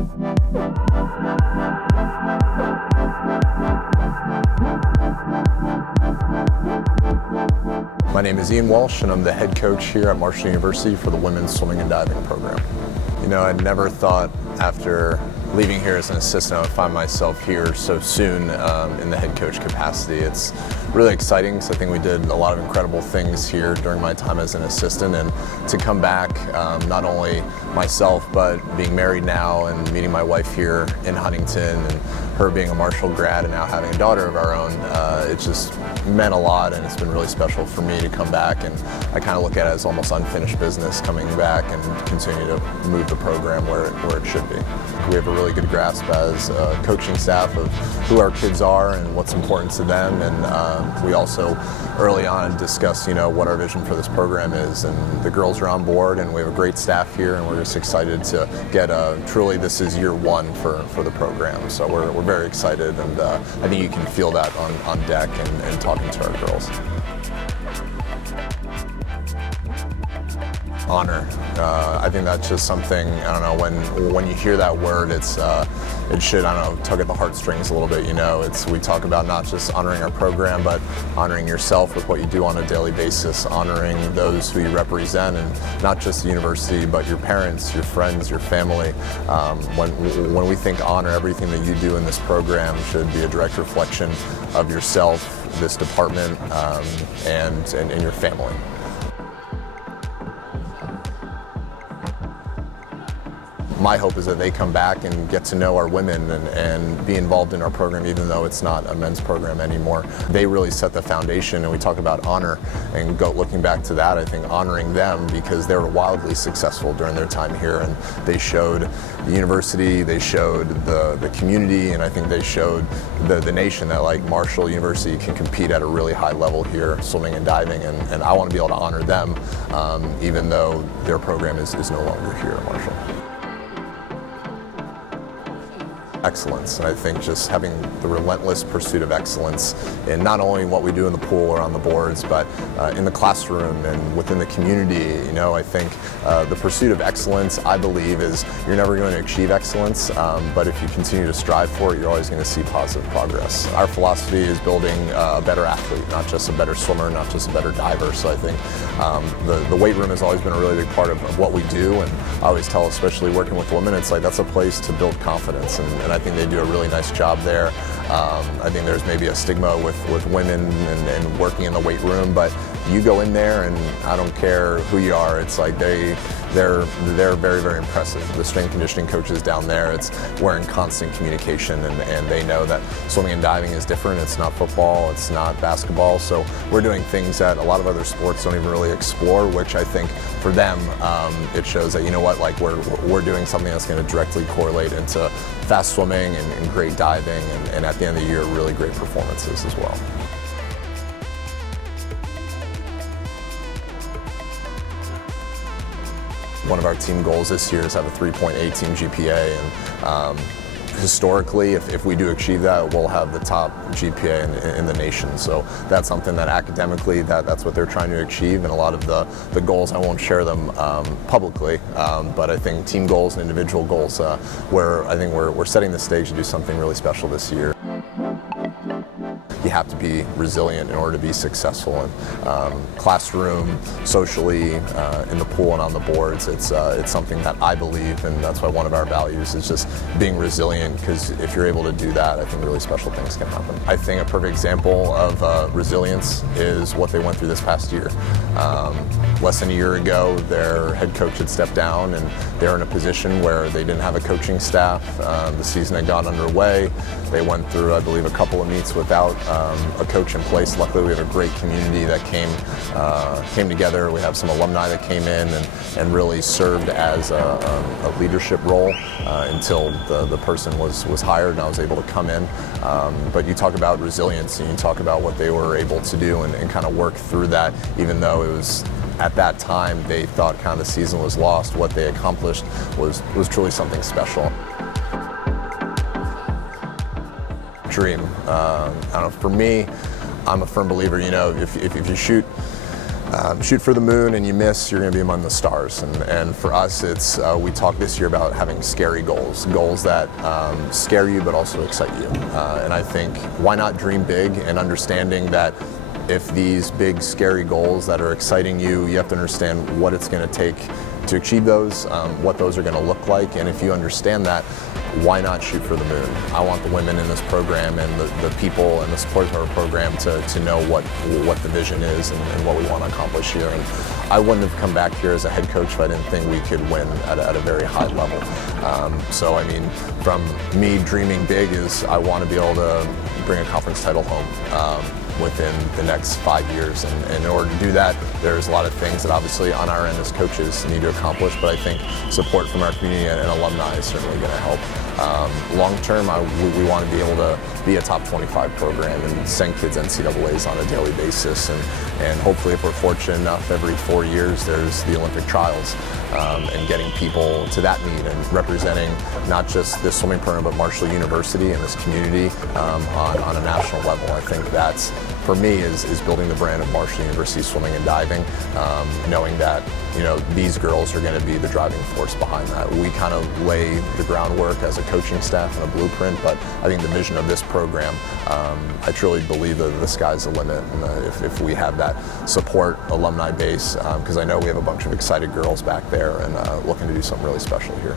My name is Ian Walsh, and I'm the head coach here at Marshall University for the women's swimming and diving program. You know, I never thought after leaving here as an assistant I would find myself here so soon in the head coach capacity. It's really exciting because I think we did a lot of incredible things here during my time as an assistant, and to come back, not only myself but being married now and meeting my wife here in Huntington and her being a Marshall grad and now having a daughter of our own, it just meant a lot, and it's been really special for me to come back, and I kind of look at it as almost unfinished business coming back and continue to move the program where it should be. We have a really good grasp as a coaching staff of who our kids are and what's important to them, and we also early on discussed, you know, what our vision for this program is, and the girls are on board, and we have a great staff here, and we're just excited to get truly this is year one for the program, so we're very excited, and I think you can feel that on deck and talking to our girls. Honor. I think that's just something, I don't know, when you hear that word, it should, I don't know, tug at the heartstrings a little bit, you know. We talk about not just honoring our program, but honoring yourself with what you do on a daily basis, honoring those who you represent, and not just the university, but your parents, your friends, your family. When we think honor, everything that you do in this program should be a direct reflection of yourself, this department, and your family. My hope is that they come back and get to know our women and be involved in our program, even though it's not a men's program anymore. They really set the foundation, and we talk about honor, and looking back to that, I think honoring them because they were wildly successful during their time here, and they showed the university, they showed the community, and I think they showed the nation that, like, Marshall University can compete at a really high level here, swimming and diving, and I want to be able to honor them, even though their program is no longer here at Marshall. Excellence. I think just having the relentless pursuit of excellence in not only what we do in the pool or on the boards, but in the classroom and within the community. You know, I think the pursuit of excellence, I believe, is you're never going to achieve excellence, but if you continue to strive for it, you're always going to see positive progress. Our philosophy is building a better athlete, not just a better swimmer, not just a better diver. So I think the weight room has always been a really big part of what we do, and I always tell, especially working with women, it's like that's a place to build confidence, and I think they do a really nice job there. I think there's maybe a stigma with women and working in the weight room, but you go in there and I don't care who you are, it's like they're very, very impressive. The strength conditioning coaches down there, we're in constant communication, and they know that swimming and diving is different. It's not football, it's not basketball, so we're doing things that a lot of other sports don't even really explore, which I think for them it shows that, you know what, like we're doing something that's going to directly correlate into fast swimming and great diving, and at the end of the year really great performances as well. One of our team goals this year is to have a 3.8 team GPA, and historically, if we do achieve that, we'll have the top GPA in the nation. So that's something that academically, that's what they're trying to achieve, and a lot of the goals, I won't share them publicly, but I think team goals and individual goals, where I think we're setting the stage to do something really special this year. You have to be resilient in order to be successful in classroom, socially, in the pool and on the boards. It's something that I believe, and that's why one of our values is just being resilient, because if you're able to do that, I think really special things can happen. I think a perfect example of resilience is what they went through this past year. Less than a year ago, their head coach had stepped down, and they're in a position where they didn't have a coaching staff. The season had gone underway. They went through, I believe, a couple of meets without a coach in place. Luckily, we have a great community that came together. We have some alumni that came in and really served as a leadership role until the person was hired and I was able to come in. But you talk about resilience, and you talk about what they were able to do and kind of work through that, even though it was, at that time, they thought kind of the season was lost. What they accomplished was truly something special. Dream. I don't know, for me, I'm a firm believer, you know, if you shoot shoot for the moon and you miss, you're going to be among the stars. And for us, it's we talked this year about having scary goals that scare you but also excite you. And I think why not dream big, and understanding that if these big scary goals that are exciting you, you have to understand what it's going to take to achieve those, what those are going to look like. And if you understand that, why not shoot for the moon? I want the women in this program and the people and the supporters of our program to know what the vision is and what we want to accomplish here. And I wouldn't have come back here as a head coach if I didn't think we could win at a very high level. So I mean, from me dreaming big is I want to be able to bring a conference title home within the next 5 years. And in order to do that, there's a lot of things that obviously on our end as coaches need to accomplish, but I think support from our community and alumni is certainly going to help. Long term, we want to be able to be a top 25 program and send kids NCAAs on a daily basis. And hopefully, if we're fortunate enough, every 4 years there's the Olympic trials, and getting people to that meet and representing not just this swimming program, but Marshall University and this community on a national level. I think that's, for me, is building the brand of Marshall University swimming and diving, knowing that these girls are going to be the driving force behind that. We kind of lay the groundwork as a coaching staff and a blueprint, but I think the vision of this program, I truly believe that the sky's the limit. And if we have that support alumni base, because I know we have a bunch of excited girls back there and looking to do something really special here.